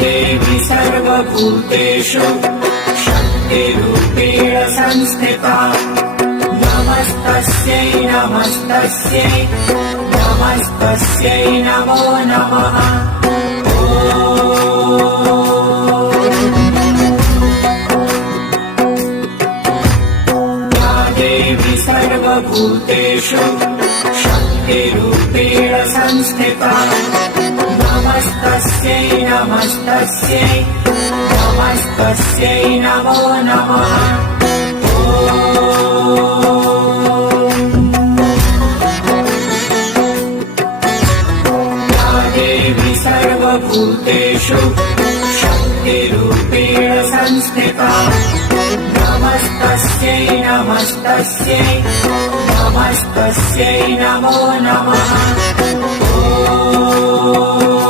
देवी सर्वभूतेषु शक्तिरूपेण संस्थिता नमस्तस्यै नमस्तस्यै नमस्तस्यै नमो नमः। या देवी सर्वभूतेषु शक्तिरूपेण संस्थिता नमस्तस्यै नमस्तस्यै नमस्तस्यै नमो नमः। या देवी सर्वभूतेषु शक्तिरूपेण संस्थिता नमस्तस्यै नमस्तस्यै नमस्तस्यै नमो नमः।